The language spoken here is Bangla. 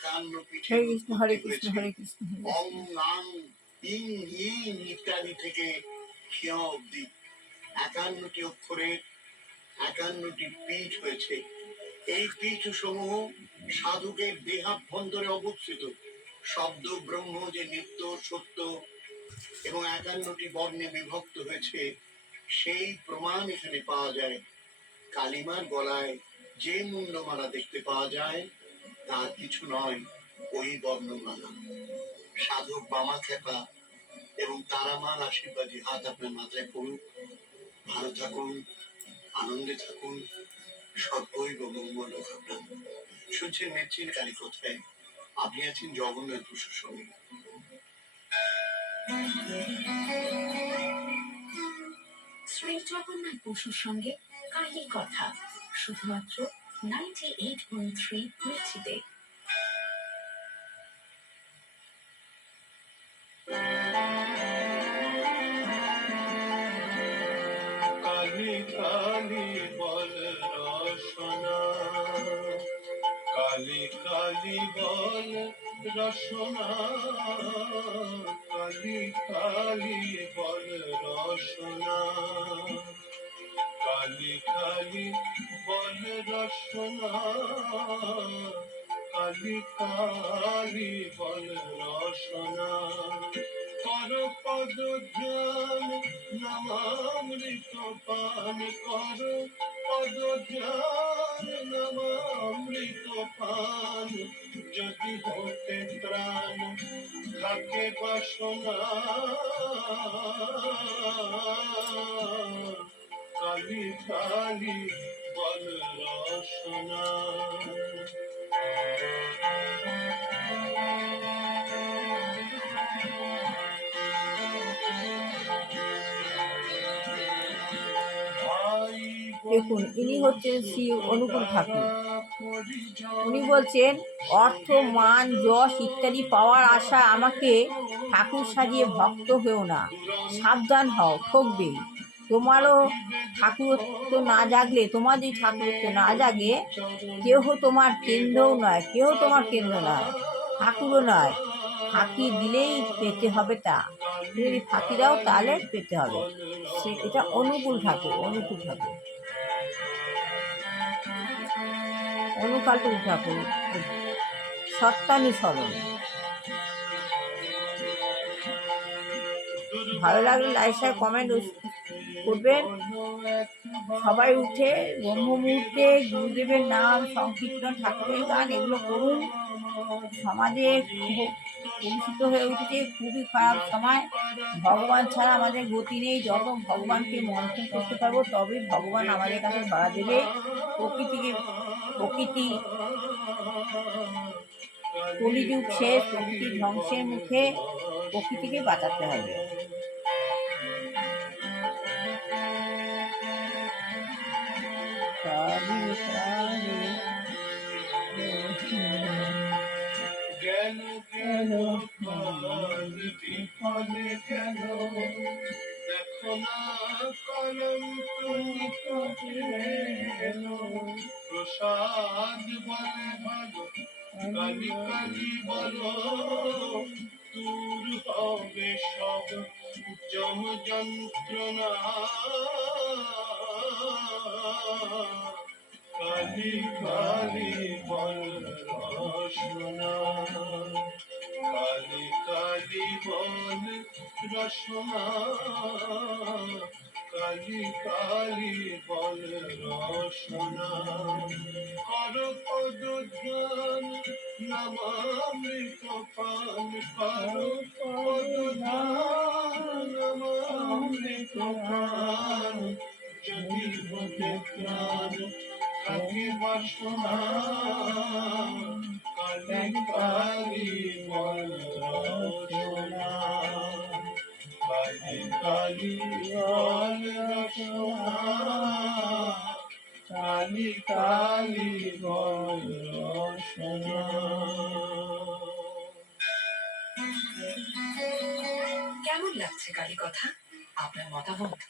একান্ন পিঠে হরে কৃষ্ণ হরে উৎপত্তি কৃষ্ণ হয়েছে। হরে কৃষ্ণ অং নাং ইং ইং ইত্যাদি থেকে ক্ষিয় অব্দি 51টি অক্ষরের 51টি পীঠ হয়েছে। এই পীঠ সমূহ সাধকের দেহাভ্যন্তরে অবস্থিত। শব্দ ব্রহ্ম যে নিত্য সত্য এবং 51টি বর্ণে বিভক্ত হয়েছে, সেই প্রমাণ এখানে পাওয়া যায়। কালিমার গলায় যে মুন্ডমালা দেখতে পাওয়া যায় তা কিছু নয়, ওই বর্ণমালা। সাধক বামা খেপা এবং তারামাল আশীর্বাদী হাত আপনার মাথায় পড়ুক। ভালো থাকুন, আনন্দে থাকুন, সর্বৈব মঙ্গল ঘটান। শুনছেন মেচ্ছির কালী কথায়। আপনি আছেন জগন্নাথ বসুর সঙ্গে। শ্রী জগন্নাথ বসুর সঙ্গে কালী কথা, শুধুমাত্র 98.3 মির্চিতে। কালী কালী বল রসনা, কালী কালী বল রসনা, কালী কালী বল রসনা, কালী কালী বল রসনা, কালী কালী বল রসনা। কর পদ ধ্যান নামামৃত পান, কর পদ ধ্যান নামামৃত পান। যদি হতে ত্রাণ থাকে বাসনা, কালী কালী বল রসনা। দেখুন, ইনি হচ্ছেন শ্রী অনুকূল ঠাকুর। উনি বলছেন, অর্থ মান যশ ইত্যাদি পাওয়ার আশা আমাকে ঠাকুর সাজিয়ে ভক্ত হয়েও না, সাবধান হও, ঠকবে। তোমারও ঠাকুরত্ব না জাগলে, তোমার যদি ঠাকুরত্ব না জাগে, কেহ তোমার কেন্দ্রও নয়, কেহ তোমার কেন্দ্র নয়, ঠাকুরও নয়। ফাঁকি দিলেই পেতে হবে তা, যদি ফাঁকি দাও তাহলে পেতে হবে। এটা অনুকূল ঠাকুর, অনুকূল ঠাকুর, অনুকাল ঠাকুর, সত্যানুসরণ। ভালো লাগলে লাইক শেয়ার কমেন্ট করবেন। সবাই উঠে ব্রহ্ম মুহূর্তে গুরুদেবের নাম সংকীর্তন, ঠাকুরের গান এগুলো করুন। সমাজে কলুষিত হয়ে উঠেছে, খুবই খারাপ সময়। ভগবান ছাড়া আমাদের গতি নেই। যত ভগবানকে মন্থন করতে পারবো তবে ভগবান আমাদের কাছে ধরা দেবে। প্রকৃতি কলিযুগ শেষ, প্রকৃতি ধ্বংসের মুখে, প্রকৃতিকে বাঁচাতে হবে। কেন বিফলে কেন দেখো না কলম তুমি প্রসাদ বলে ভালো, কালি কালি বলো দূর হবে সব যম যন্ত্রণা। কালি কালি বল রসনা, কালি কালি বল রসনা, কালি কালি বল রসনা। কর পদ ধ্যান নামামৃত পান, কর পদ ধ্যান নামামৃত পান। যদি হতে প্রাণ থাকে বাসনা, কালি কালি বল রসনা, কালি কালি বল রসনা, কালি কালি বল রসনা। কেমন লাগছে কালী কথা? আপনার মতামত